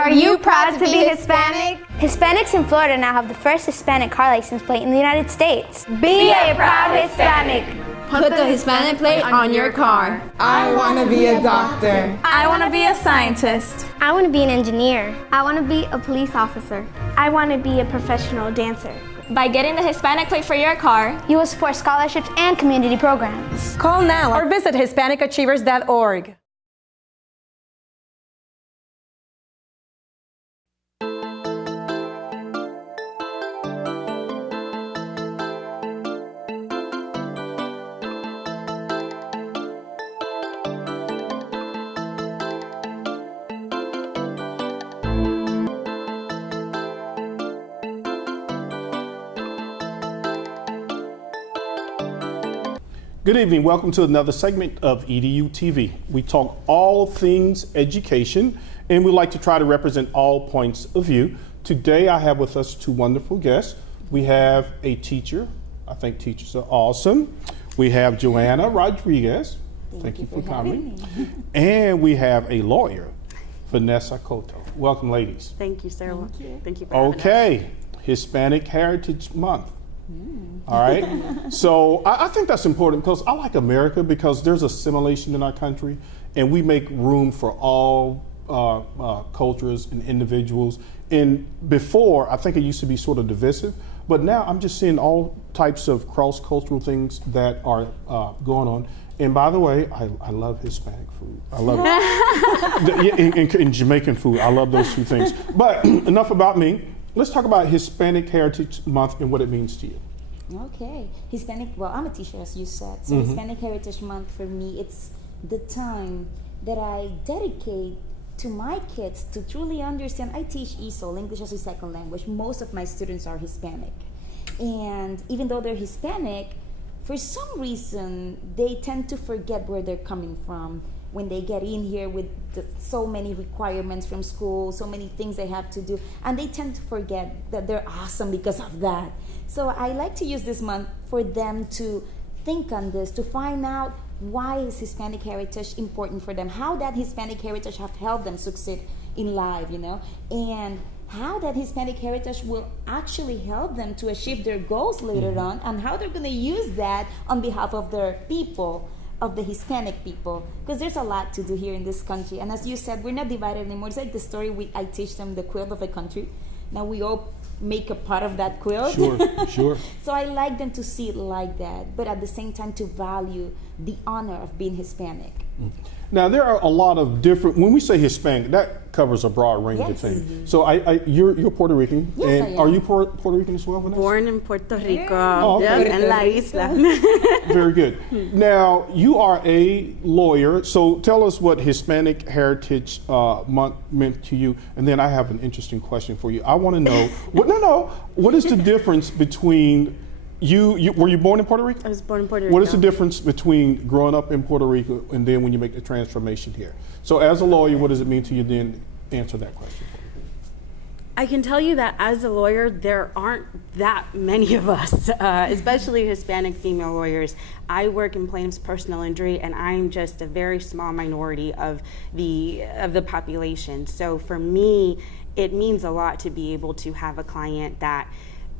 Are you proud to be Hispanic? Hispanics in Florida now have the first Hispanic car license plate in the United States. Be a proud Hispanic. Put the Hispanic plate on your car. I want to be a doctor. I want to be a scientist. I want to be an engineer. I want to be a police officer. I want to be a professional dancer. By getting the Hispanic plate for your car, you will support scholarships and community programs. Call now or visit HispanicAchievers.org. Good evening. Welcome to another segment of EduTV. We talk all things education, and we like to try to represent all points of view. Today, I have with us two wonderful guests. We have a teacher. I think teachers are awesome. We have Joanna Rodriguez. Thank you for coming. And we have a lawyer, Vanessa Coto. Welcome, ladies. Thank you, sir. Thank you for having us. Okay, Hispanic Heritage Month. All right, so I think that's important because I like America because there's assimilation in our country and we make room for all cultures and individuals. And before, I think it used to be sort of divisive, but now I'm just seeing all types of cross-cultural things that are going on. And by the way, I love Hispanic food. I love it. And Jamaican food, I love those two things. But enough about me. Let's talk about Hispanic Heritage Month and what it means to you. Okay. Hispanic, well, I'm a teacher, as you said. So Hispanic Heritage Month for me, it's the time that I dedicate to my kids to truly understand. I teach ESOL, English as a Second Language. Most of my students are Hispanic. And even though they're Hispanic, for some reason, they tend to forget where they're coming from when they get in here with so many requirements from school, so many things they have to do, and they tend to forget that they're awesome because of that. So I like to use this month for them to think on this, to find out why is Hispanic heritage important for them, how that Hispanic heritage have helped them succeed in life, you know, and how that Hispanic heritage will actually help them to achieve their goals later on, and how they're gonna use that on behalf of their people, of the Hispanic people, because there's a lot to do here in this country. And as you said, we're not divided anymore. It's like the story I teach them, the quilt of a country. Now we all make a part of that quilt. Sure. So I like them to see it like that, but at the same time to value the honor of being Hispanic. Now there are a lot of different, when we say Hispanic, that covers a broad range of things. So you're Puerto Rican. Yes, and I am. Are you Puerto Rican as well, Vanessa? Born in Puerto Rico, okay. en la isla. Very good. Now, you are a lawyer, so tell us what Hispanic Heritage Month meant to you, and then I have an interesting question for you. I want to know, what is the difference between were you born in Puerto Rico? I was born in Puerto Rico. What is the difference between growing up in Puerto Rico and then when you make the transformation here? So as a lawyer, what does it mean to you then? Answer that question. I can tell you that as a lawyer, there aren't that many of us, especially Hispanic female lawyers. I work in plaintiff's personal injury, and I'm just a very small minority of the population. So for me, it means a lot to be able to have a client that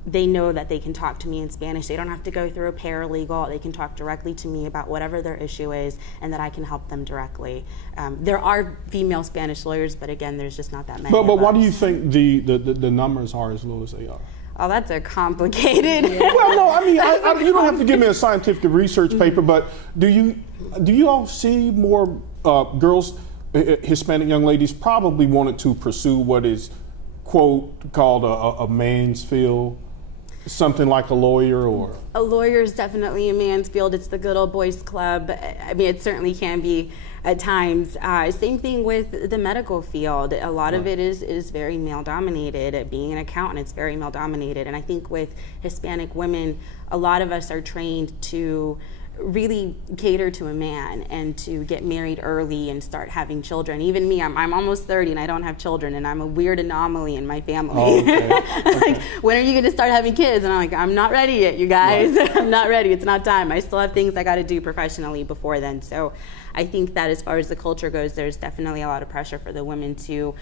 they know that they can talk to me in Spanish. They don't have to go through a paralegal. They can talk directly to me about whatever their issue is, and that I can help them directly. There are female Spanish lawyers, but again, there's just not that many. But why do you think the numbers are as low as they are? Oh, that's a complicated. Well, no, I mean, you don't have to give me a scientific research paper, but do you all see more girls, Hispanic young ladies, probably wanted to pursue what is, quote, called a man's field? Something like a lawyer, or? A lawyer is definitely a man's field. It's the good old boys club. I mean, it certainly can be at times. Same thing with the medical field. A lot of it is very male dominated. Being an accountant, it's very male dominated. And I think with Hispanic women, a lot of us are trained to really cater to a man and to get married early and start having children. Even me, I'm almost 30 and I don't have children, and I'm a weird anomaly in my family. Oh, okay. Like, when are you going to start having kids? And I'm like, I'm not ready yet, you guys. Right. I'm not ready. It's not time. I still have things I got to do professionally before then. So I think that as far as the culture goes, there's definitely a lot of pressure for the women to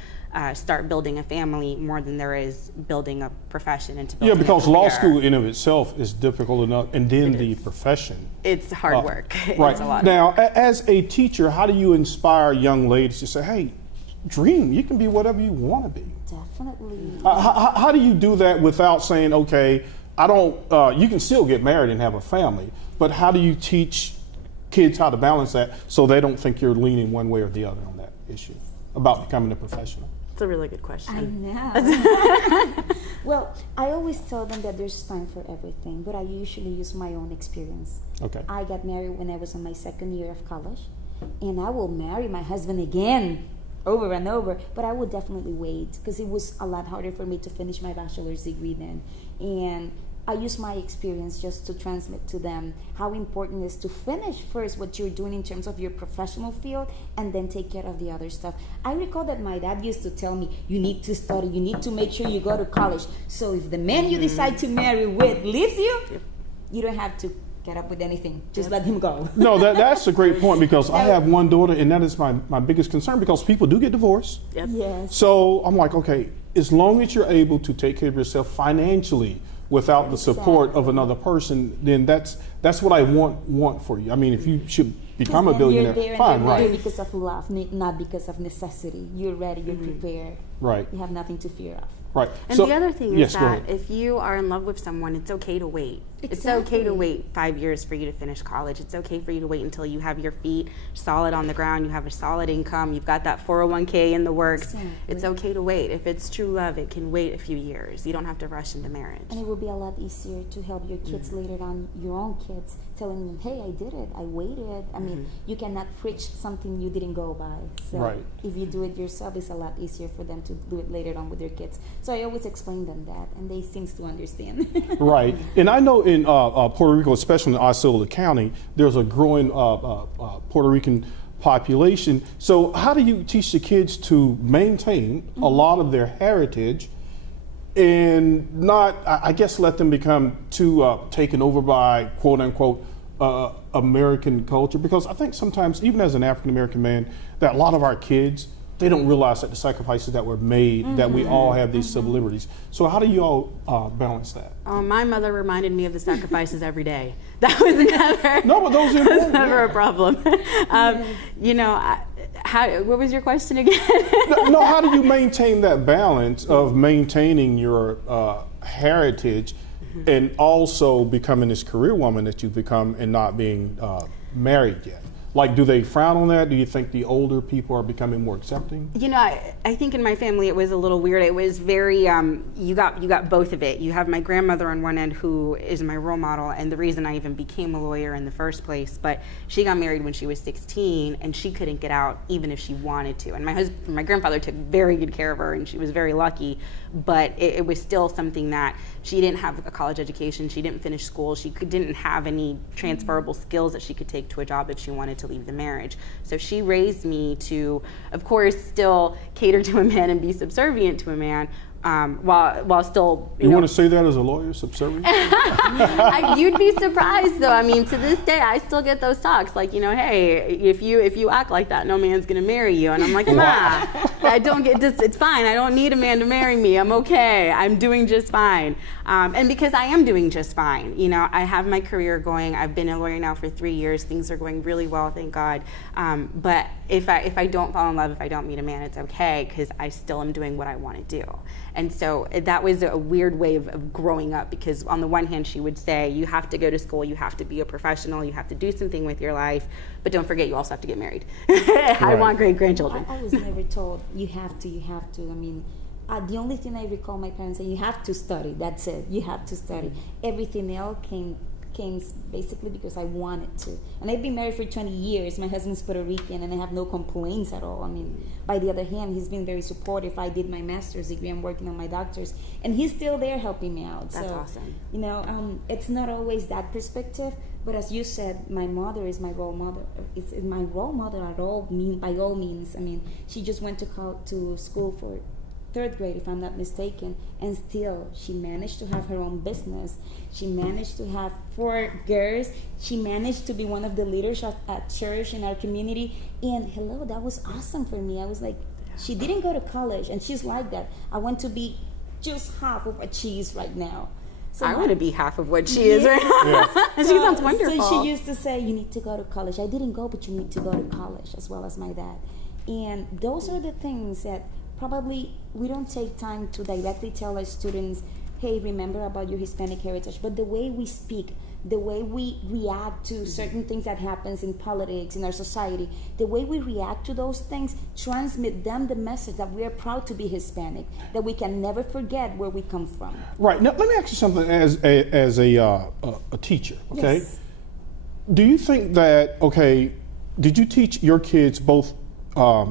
start building a family more than there is building a profession and to build because a law career. school in of itself is difficult enough, and then the profession. It's hard work. Right. It's a lot. Now, as a teacher, how do you inspire young ladies to say, hey, dream, you can be whatever you want to be? Definitely. How do you do that without saying, okay, you can still get married and have a family, but how do you teach kids how to balance that so they don't think you're leaning one way or the other on that issue about becoming a professional? It's a really good question. I know. Well, I always tell them that there's time for everything, but I usually use my own experience. Okay. I got married when I was in my second year of college, and I will marry my husband again over and over, but I would definitely wait because it was a lot harder for me to finish my bachelor's degree then. And I use my experience just to transmit to them how important it is to finish first what you're doing in terms of your professional field and then take care of the other stuff. I recall that my dad used to tell me, you need to study, you need to make sure you go to college. So if the man you decide to marry with leaves you, you don't have to get up with anything. Just let him go. No, that's a great point because I have one daughter and that is my biggest concern because people do get divorced. Yep. Yes. So I'm like, okay, as long as you're able to take care of yourself financially without the support of another person, then that's what I want for you. I mean, if you should become a billionaire, you're there fine, and right? you're because of love, not because of necessity. You're ready, you're prepared. Right. You have nothing to fear of. Right. And So- the other thing yes, is go that ahead. if you are in love with someone, it's okay to wait. It's okay to wait 5 years for you to finish college. It's okay for you to wait until you have your feet solid on the ground, you have a solid income, you've got that 401k in the works. Exactly. It's okay to wait. If it's true love, it can wait a few years. You don't have to rush into marriage. And it will be a lot easier to help your kids later on, your own kids, telling them, hey, I did it, I waited. I mean, you cannot preach something you didn't go by. So Right. if you do it yourself, it's a lot easier for them to do it later on with their kids. So I always explain them that, and they seem to understand. Right. And I know in Puerto Rico, especially in Osceola County, there's a growing Puerto Rican population. So how do you teach the kids to maintain a lot of their heritage and not, I guess, let them become too taken over by quote unquote American culture? Because I think sometimes, even as an African American man, that a lot of our kids, they don't realize that the sacrifices that were made, that we all have these civil liberties. So how do you all balance that? My mother reminded me of the sacrifices every day. That was never, No, but those are that was important, never yeah. a problem. You know, what was your question again? No, how do you maintain that balance of maintaining your heritage and also becoming this career woman that you've become and not being married yet? Like, do they frown on that? Do you think the older people are becoming more accepting? You know, I think in my family it was a little weird. It was very, you got both of it. You have my grandmother on one end who is my role model and the reason I even became a lawyer in the first place, but she got married when she was 16 and she couldn't get out even if she wanted to. And my grandfather took very good care of her and she was very lucky, but it was still something that she didn't have a college education, she didn't finish school, she didn't have any transferable skills that she could take to a job if she wanted to leave the marriage. So she raised me to, of course, still cater to a man and be subservient to a man, while still, You want to say that as a lawyer, subservient? you'd be surprised though. I mean, to this day, I still get those talks like, you know, hey, if you act like that, no man's gonna marry you. And I'm like, nah, I don't get this. It's fine. I don't need a man to marry me. I'm okay. I'm doing just fine. And because I am doing just fine, you know, I have my career going. I've been a lawyer now for 3 years. Things are going really well, thank God. But if I don't fall in love, if I don't meet a man, it's okay because I still am doing what I want to do. And so that was a weird way of growing up because on the one hand, she would say, you have to go to school, you have to be a professional, you have to do something with your life, but don't forget you also have to get married. I want great grandchildren. I was never told you have to. I mean, the only thing I recall my parents saying, you have to study, that's it, you have to study. Everything else came basically because I wanted to. And I've been married for 20 years. My husband's Puerto Rican and I have no complaints at all. I mean, by the other hand, he's been very supportive. I did my master's degree, I'm working on my doctor's, and he's still there helping me out. That's so, awesome. You know, it's not always that perspective, but as you said, my mother is my role model. It's my role model by all means. I mean, she just went to school for 3rd grade, if I'm not mistaken, and still she managed to have her own business. She managed to have 4 girls. She managed to be one of the leaders at church in our community. And hello, that was awesome for me. I was like, She didn't go to college, and she's like that. I want to be just half of what she is right now. So I want to be half of what she is right now. And she sounds wonderful. So she used to say, you need to go to college. I didn't go, but you need to go to college, as well as my dad. And those are the things that probably we don't take time to directly tell our students, hey, remember about your Hispanic heritage. But the way we speak, the way we react to certain things that happens in politics, in our society, the way we react to those things transmit them the message that we are proud to be Hispanic, that we can never forget where we come from. Right. Now, let me ask you something as a teacher, okay? Yes. Do you think that, okay, did you teach your kids both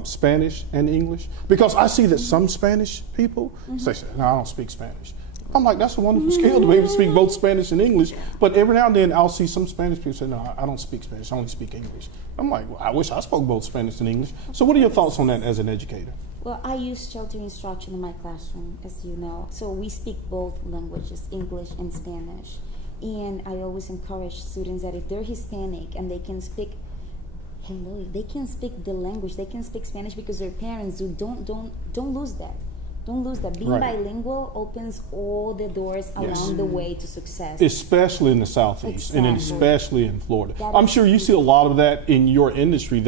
Spanish and English? Because I see that some Spanish people say, no, I don't speak Spanish. I'm like, that's a wonderful skill to be able to speak both Spanish and English. But every now and then I'll see some Spanish people say, no, I don't speak Spanish, I only speak English. I'm like, well, I wish I spoke both Spanish and English. So what are your thoughts on that as an educator? Well, I use shelter instruction in my classroom, as you know. So we speak both languages, English and Spanish. And I always encourage students that if they're Hispanic and they can speak, they can speak the language, they can speak Spanish because their parents do. Don't lose that. Don't lose that. Being bilingual opens all the doors along the way to success. Especially in the Southeast and especially in Florida. That I'm sure you see a lot of that in your industry,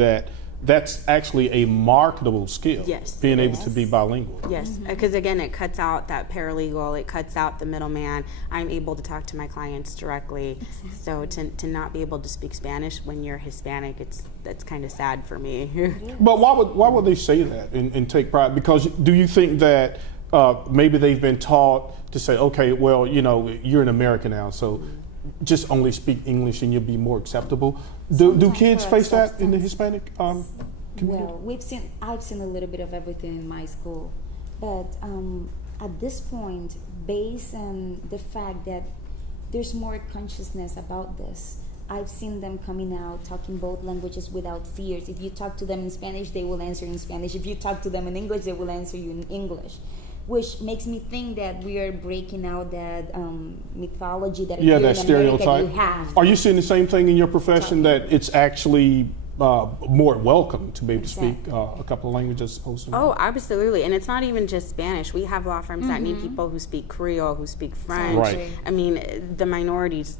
that's actually a marketable skill. Yes. Being able to be bilingual. Yes, because again, it cuts out that paralegal, it cuts out the middleman. I'm able to talk to my clients directly. So to not be able to speak Spanish when you're Hispanic, that's kind of sad for me. But why would they say that and take pride? Because do you think that maybe they've been taught to say, okay, well, you know, you're an American now, so just only speak English and you'll be more acceptable. Do kids face that in the Hispanic community? Well, I've seen a little bit of everything in my school, but at this point, based on the fact that there's more consciousness about this, I've seen them coming out talking both languages without fears. If you talk to them in Spanish, they will answer in Spanish. If you talk to them in English, they will answer you in English. Which makes me think that we are breaking out that mythology that here that in stereotype. America you have. Are you seeing the same thing in your profession, that it's actually more welcome to be able to speak a couple of languages as opposed to one? Oh, absolutely. And it's not even just Spanish. We have law firms that need people who speak Creole, who speak French. Right. I mean, the minorities,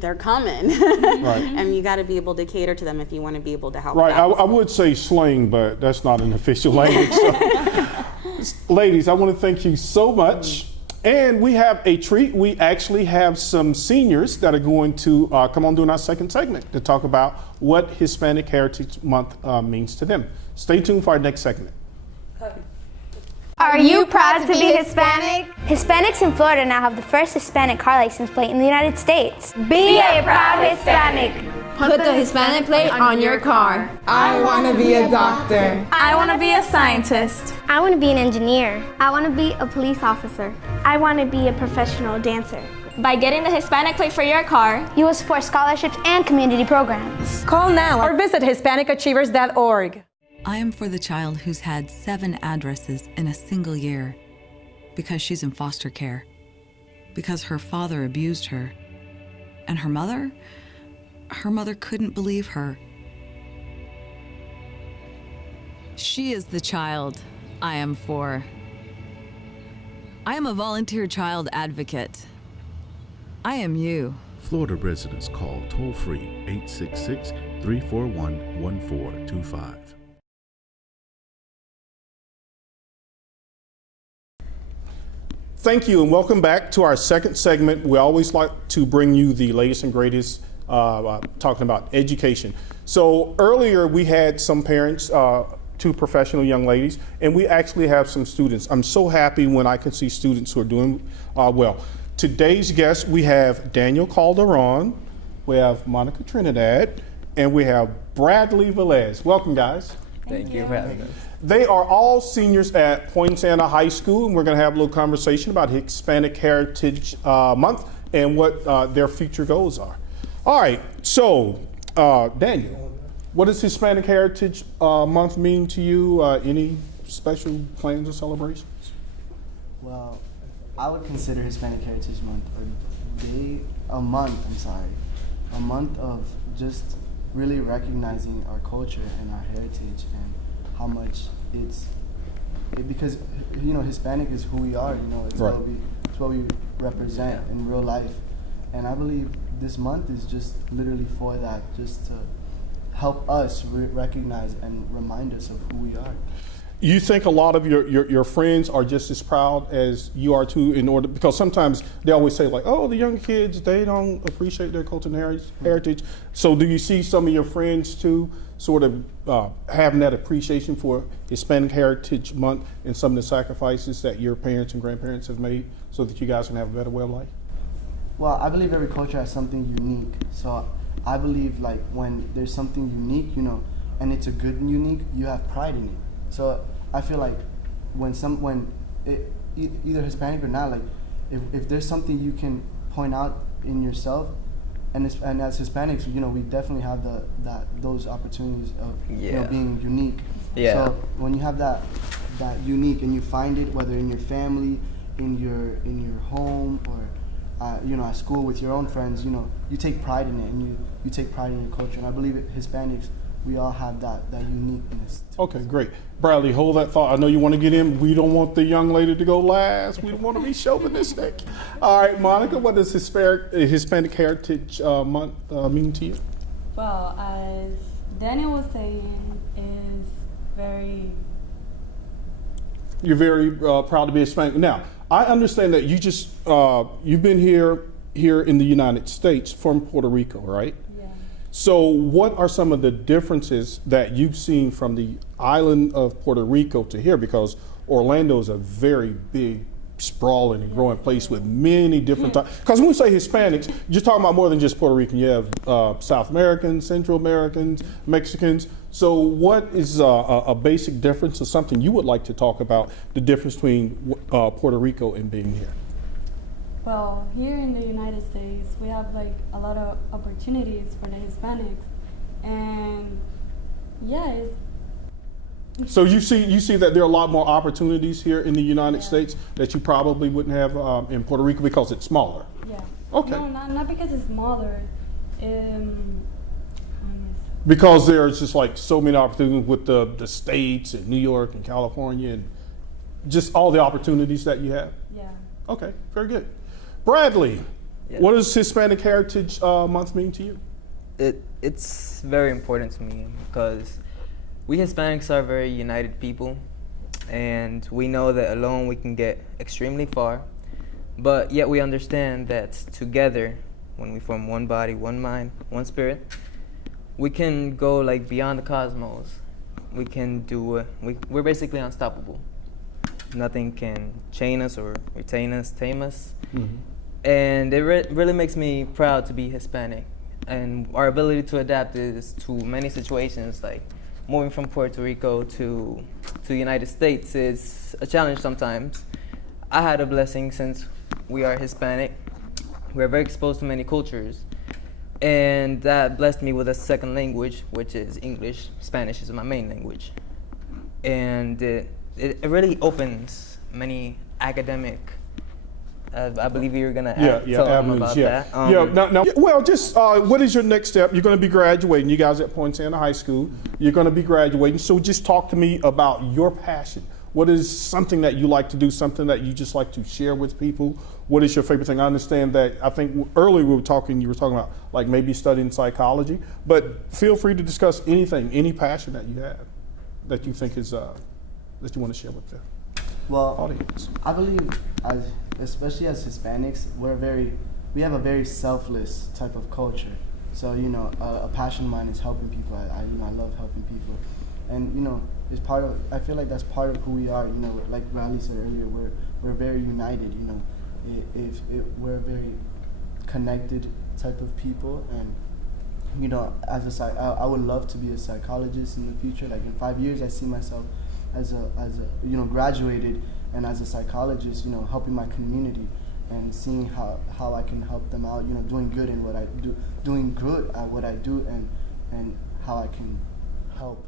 they're coming. Right. And you got to be able to cater to them if you want to be able to help Right. them. I would say slang, but that's not an official language. So. Ladies, I want to thank you so much. And we have a treat. We actually have some seniors that are going to come on during our second segment to talk about what Hispanic Heritage Month means to them. Stay tuned for our next segment. Are you proud to be Hispanic? Hispanics in Florida now have the first Hispanic car license plate in the United States. Be a proud Hispanic. Put the Hispanic plate on your car. I want to be a doctor. I want to be a scientist. I want to be an engineer. I want to be a police officer. I want to be a professional dancer. By getting the Hispanic plate for your car, You will support scholarships and community programs. Call now or visit HispanicAchievers.org. I am for the child who's had 7 addresses in a single year because she's in foster care, because her father abused her, and her mother couldn't believe her. She is the child I am for. I am a volunteer child advocate. I am you. Florida residents call toll-free 866-341-1425. Thank you and welcome back to our second segment. We always like to bring you the latest and greatest talking about education. So earlier we had some parents, 2 professional young ladies, and we actually have some students. I'm so happy when I can see students who are doing well. Today's guests, we have Daniel Calderon, we have Monica Trinidad, and we have Bradley Velez. Welcome, guys. Thank you for having us. They are all seniors at Poinciana High School, and we're going to have a little conversation about Hispanic Heritage Month and what their future goals are. All right, so Daniel, what does Hispanic Heritage Month mean to you? Any special plans or celebrations? Well, I would consider Hispanic Heritage Month a month of just really recognizing our culture and our heritage and how much it's because you know Hispanic is who we are. You know, it's Right. what we represent in real life, and I believe this month is just literally for that, just to help us recognize and remind us of who we are. You think a lot of your friends are just as proud as you are too, because sometimes they always say like, oh, the young kids, they don't appreciate their culture and heritage. So do you see some of your friends too sort of having that appreciation for Hispanic Heritage Month and some of the sacrifices that your parents and grandparents have made so that you guys can have a better way of life? Well, I believe every culture has something unique. So I believe like when there's something unique, you know, and it's a good and unique, you have pride in it. So I feel like either Hispanic or not, like if there's something you can point out in yourself, and as Hispanics, you know, we definitely have those opportunities of you know, being unique. Yeah. So when you have that unique and you find it, whether in your family, in your home, or you know, at school with your own friends, you know, you take pride in it, and you take pride in your culture. And I believe Hispanics, we all have that uniqueness. Okay, great. Bradley, hold that thought. I know you want to get in. We don't want the young lady to go last. We don't want to be chauvinistic. All right, Monica, what does Hispanic Heritage Month mean to you? Well, as Daniel was saying, is very... You're very proud to be Hispanic. Now, I understand that you've been here in the United States from Puerto Rico, right? So what are some of the differences that you've seen from the island of Puerto Rico to here? Because Orlando is a very big, sprawling and growing place with many different types. Because when we say Hispanics, you're talking about more than just Puerto Rican. You have South Americans, Central Americans, Mexicans. So what is a basic difference or something you would like to talk about, the difference between Puerto Rico and being here? Well, here in the United States, we have like a lot of opportunities for the Hispanics, and yeah, So you see that there are a lot more opportunities here in the United States that you probably wouldn't have in Puerto Rico because it's smaller. Yeah. Okay. No, not because it's smaller. Because there's just like so many opportunities with the states and New York and California and just all the opportunities that you have. Yeah. Okay, very good. Bradley, what does Hispanic Heritage Month mean to you? It's very important to me because we Hispanics are very united people, and we know that alone we can get extremely far, but yet we understand that together, when we form one body, one mind, one spirit, we can go like beyond the cosmos. We can do, we're basically unstoppable. Nothing can chain us or retain us, tame us. Mm-hmm. And it really makes me proud to be Hispanic. And our ability to adapt is to many situations, like moving from Puerto Rico to the United States is a challenge sometimes. I had a blessing since we are Hispanic. We're very exposed to many cultures. And that blessed me with a second language, which is English. Spanish is my main language. And it really opens many academic, I believe you're going to tell them about that. What is your next step? You're going to be graduating. You guys at Poinciana High School. You're going to be graduating. So just talk to me about your passion. What is something that you like to do, something that you just like to share with people? What is your favorite thing? I understand that, I think earlier you were talking about like maybe studying psychology, but feel free to discuss anything, any passion that you have that you think is, that you want to share with the audience. I believe, especially as Hispanics, we have a very selfless type of culture. So, you know, a passion of mine is helping people. I love helping people. And, you know, I feel like that's part of who we are. You know, like Riley said earlier, we're very united, you know. We're a very connected type of people, and you know, I would love to be a psychologist in the future. Like in 5 years, I see myself as a you know, graduated and as a psychologist, you know, helping my community and seeing how I can help them out. You know, doing good in what I do, doing good at what I do, and how I can help.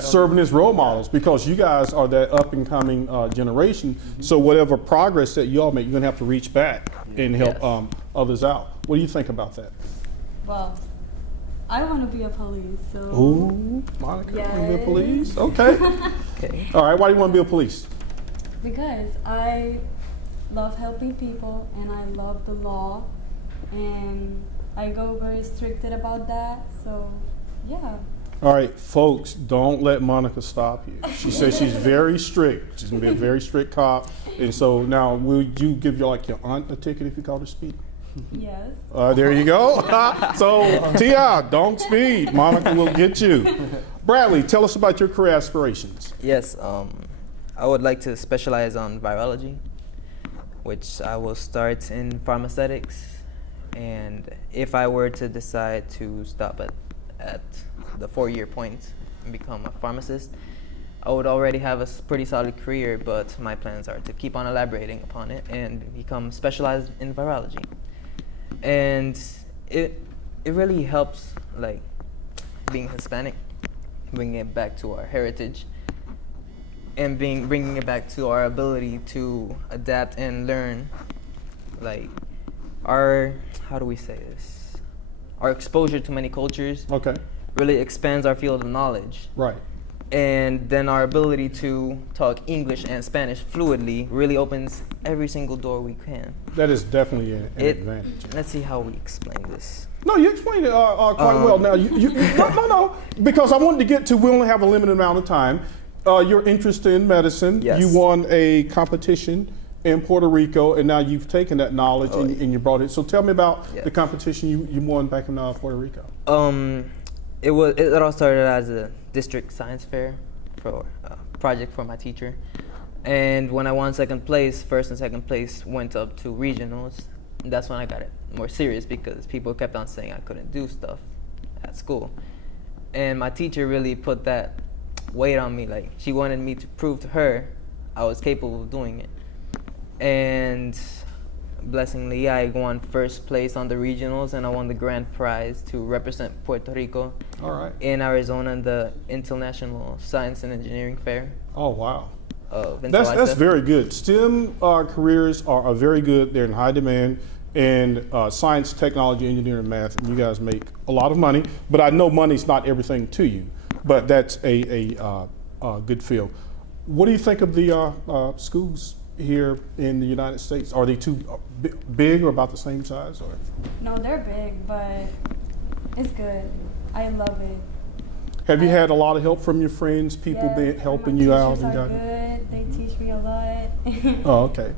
Serving as role models, because you guys are that up and coming generation. Mm-hmm. So whatever progress that you all make, you're gonna have to reach back and help others out. What do you think about that? Well, I want to be a police. So. Ooh, Monica, yes. want to be a police? Okay. Okay. All right, why do you want to be a police? Because I love helping people and I love the law, and I go very stricted about that. So, yeah. All right, folks, don't let Monica stop you. She says she's very strict. She's going to be a very strict cop. And so now, will you give your aunt a ticket if you call her speeding? Yes. There you go. So, Tia, don't speed. Monica will get you. Bradley, tell us about your career aspirations. Yes, I would like to specialize on virology, which I will start in pharmaceutics. And if I were to decide to stop at the 4-year point and become a pharmacist, I would already have a pretty solid career, but my plans are to keep on elaborating upon it and become specialized in virology. And it really helps, like, being Hispanic, bringing it back to our heritage, and bringing it back to our ability to adapt and learn, like, our, how do we say this? Our exposure to many cultures really expands our field of knowledge. Right. And then our ability to talk English and Spanish fluidly really opens every single door we can. That is definitely an advantage. Let's see how we explain this. No, you explained it quite well. Now, no, because I wanted to get to, we only have a limited amount of time. Your interest in medicine, yes. You won a competition in Puerto Rico, and now you've taken that knowledge and you brought it. So tell me about the competition you won back in Puerto Rico. It all started as a district science fair for a project for my teacher. And when I won second place, first and second place went up to regionals. And that's when I got it more serious, because people kept on saying I couldn't do stuff at school. And my teacher really put that weight on me. Like, she wanted me to prove to her I was capable of doing it. And blessingly, I won first place on the regionals, and I won the grand prize to represent Puerto Rico in Arizona in the International Science and Engineering Fair. Oh, wow. That's very good. STEM careers are very good. They're in high demand. And science, technology, engineering, math, and you guys make a lot of money. But I know money's not everything to you, but that's a good field. What do you think of the schools here in the United States? Are they too big or about the same size? Or? No, they're big, but it's good. I love it. Have you had a lot of help from your friends, people helping you out? My teachers are good. They teach me a lot. Oh, okay.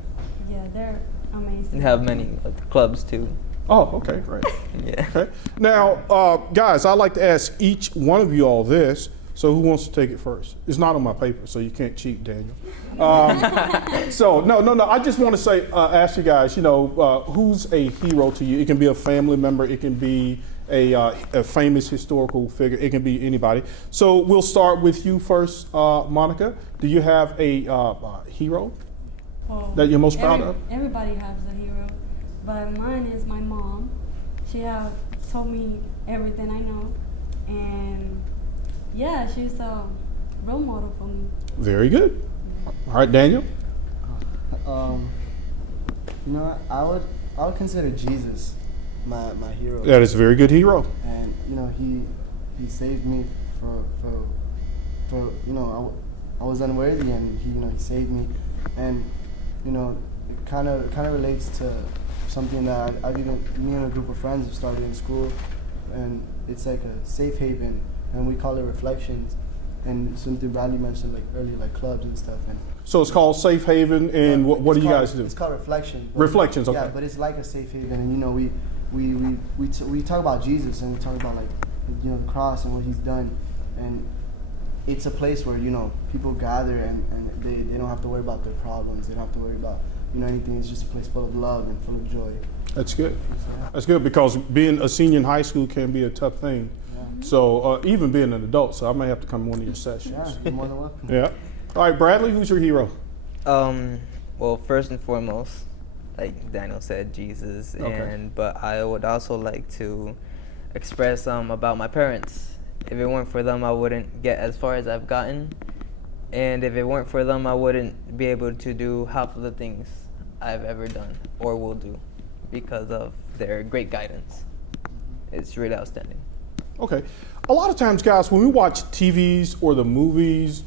Yeah, they're amazing. We have many clubs too. Oh, okay, great. Yeah. Okay. Now, guys, I'd like to ask each one of you all this. So who wants to take it first? It's not on my paper, so you can't cheat, Daniel. So no. I just want to say, ask you guys, who's a hero to you? It can be a family member. It can be a famous historical figure. It can be anybody. So we'll start with you first, Monica. Do you have a hero that you're most proud of? Everybody has a hero, but mine is my mom. She has told me everything I know, and yeah, she's a role model for me. Very good. All right, Daniel. I would consider Jesus my hero. That is a very good hero. And he saved me for I was unworthy, and he saved me, and it kind of relates to something that me and a group of friends have started in school, and it's like a safe haven. And we call it Reflections, and something Bradley mentioned earlier, like clubs and stuff. And so it's called Safe Haven, and what do you guys do? It's called Reflections. Reflections, okay. Yeah, but it's like a safe haven, and we talk about Jesus, and we talk about the cross and what He's done, and it's a place where people gather, and they don't have to worry about their problems. They don't have to worry about anything. It's just a place full of love and full of joy. That's good. That's good, because being a senior in high school can be a tough thing. So even being an adult, so I may have to come to one of your sessions. Yeah, you're more than welcome. Yeah. All right, Bradley, who's your hero? Well, first and foremost, like Daniel said, Jesus. Okay. But I would also like to express about my parents. If it weren't for them, I wouldn't get as far as I've gotten. And if it weren't for them, I wouldn't be able to do half of the things I've ever done or will do, because of their great guidance. It's really outstanding. Okay. A lot of times, guys, when we watch TVs or the movies,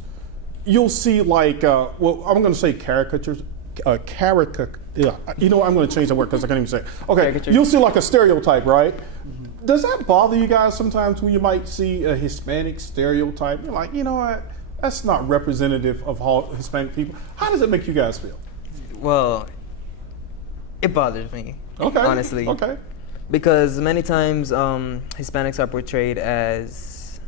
you'll see like, well, I'm going to say caricatures. Yeah. You know what? I'm going to change the word because I can't even say it. Okay. Caricature. You'll see like a stereotype, right? Does that bother you guys sometimes when you might see a Hispanic stereotype? You're like, you know what? That's not representative of all Hispanic people. How does it make you guys feel? Well, it bothers me. Okay. Honestly. Okay. Because many times Hispanics are portrayed as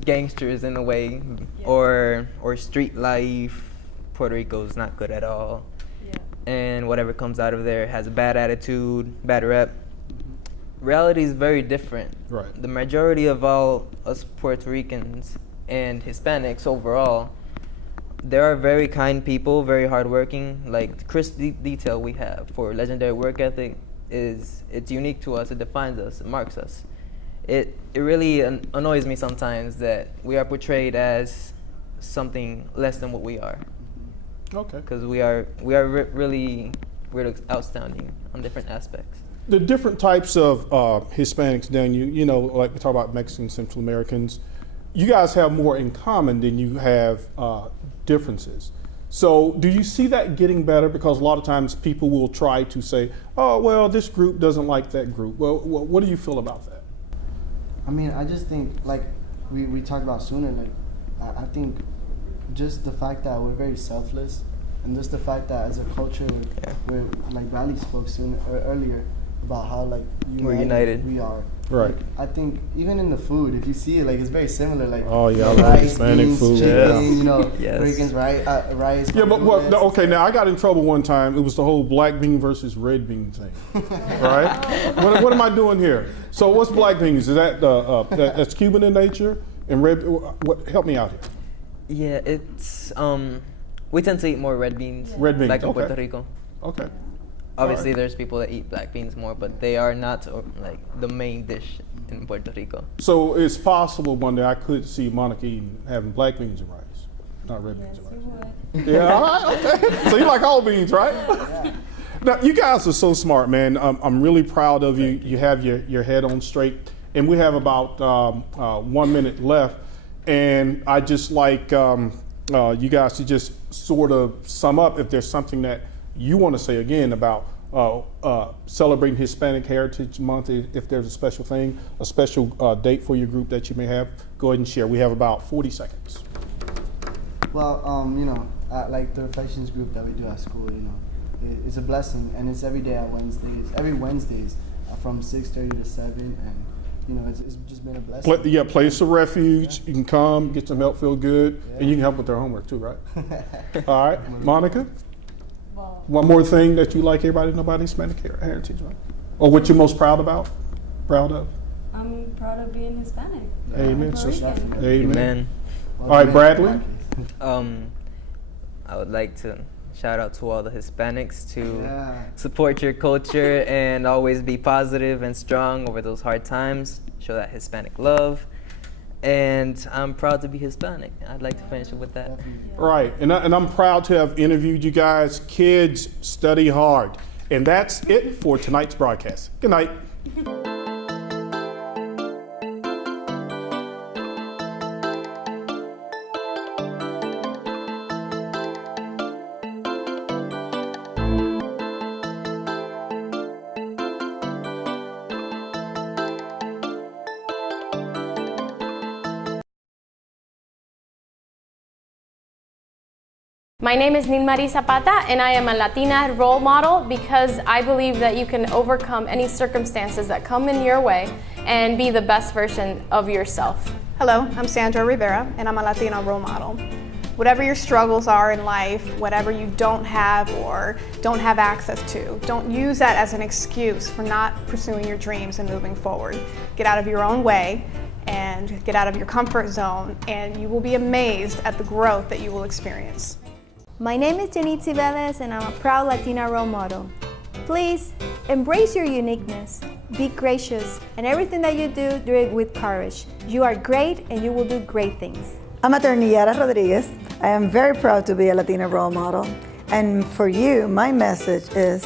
gangsters in a way, or street life. Puerto Rico's not good at all. And whatever comes out of there has a bad attitude, bad rep. Reality is very different. Right. The majority of all us Puerto Ricans and Hispanics overall, there are very kind people, very hardworking. Like the crisp detail we have for legendary work ethic it's unique to us. It defines us. It marks us. It really annoys me sometimes that we are portrayed as something less than what we are. Okay. Because we are really outstanding on different aspects. The different types of Hispanics, Dan, you know, like we talk about Mexicans, Central Americans, you guys have more in common than you have differences. So do you see that getting better? Because a lot of times people will try to say, oh, well, this group doesn't like that group. Well, what do you feel about that? I mean, I just think, like we talked about sooner, like I think just the fact that we're very selfless, and just the fact that as a culture, we're like Bradley spoke earlier about how like we're united. We are. Right. Like, I think even in the food, if you see it, like it's very similar. Like oh yeah, I love rice, Hispanic beans, food. Chicken, you know, Yes. Ricans, rice. Yeah, but what? No, okay, now I got in trouble one time. It was the whole black bean versus red bean thing, right? What am I doing here? So what's black beans? Is that that's Cuban in nature? And red? What? Help me out here. Yeah, it's we tend to eat more red beans. Red beans, like in okay. Puerto Rico. Okay. Obviously, All right. there's people that eat black beans more, but they are not like the main dish in Puerto Rico. So it's possible one day I could see Monica having black beans and rice, not red beans and rice. Yeah, all right, okay. So you like all beans, right? Yeah. Now, you guys are so smart, man. I'm really proud of you. You have your head on straight. And we have about 1 minute left. And I just like you guys to just sort of sum up if there's something that you want to say again about celebrating Hispanic Heritage Month, if there's a special thing, a special date for your group that you may have, go ahead and share. We have about 40 seconds. Well, you know, like the reflections group that we do at school, you know, it's a blessing, and it's every day at Wednesdays, every Wednesdays from 6:30 to 7, and you know, it's just been a blessing. Place of refuge. Yeah. You can come, get some help, feel good, and you can help with their homework too, right? All right, Monica. Well, one more thing that you like everybody to know about Hispanic heritage, right? Or what you're most proud of? I'm proud of being Hispanic. Amen, sister. Amen. Amen. All right, Bradley. I would like to shout out to all the Hispanics to support your culture and always be positive and strong over those hard times. Show that Hispanic love. And I'm proud to be Hispanic. I'd like to finish it with that. Right, and I'm proud to have interviewed you guys. Kids, study hard. And that's it for tonight's broadcast. Good night. My name is Nilmarie Zapata, and I am a Latina role model because I believe that you can overcome any circumstances that come in your way and be the best version of yourself. Hello, I'm Sandra Rivera, and I'm a Latina role model. Whatever your struggles are in life, whatever you don't have or don't have access to, don't use that as an excuse for not pursuing your dreams and moving forward. Get out of your own way and get out of your comfort zone, and you will be amazed at the growth that you will experience. My name is Janitzi Velez, and I'm a proud Latina role model. Please embrace your uniqueness, be gracious, and everything that you do it with courage. You are great, and you will do great things. I'm attorney Joanna Rodriguez. I am very proud to be a Latina role model. And for you, my message is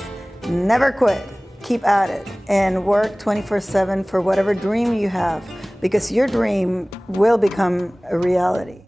never quit, keep at it and work 24/7 for whatever dream you have, because your dream will become a reality.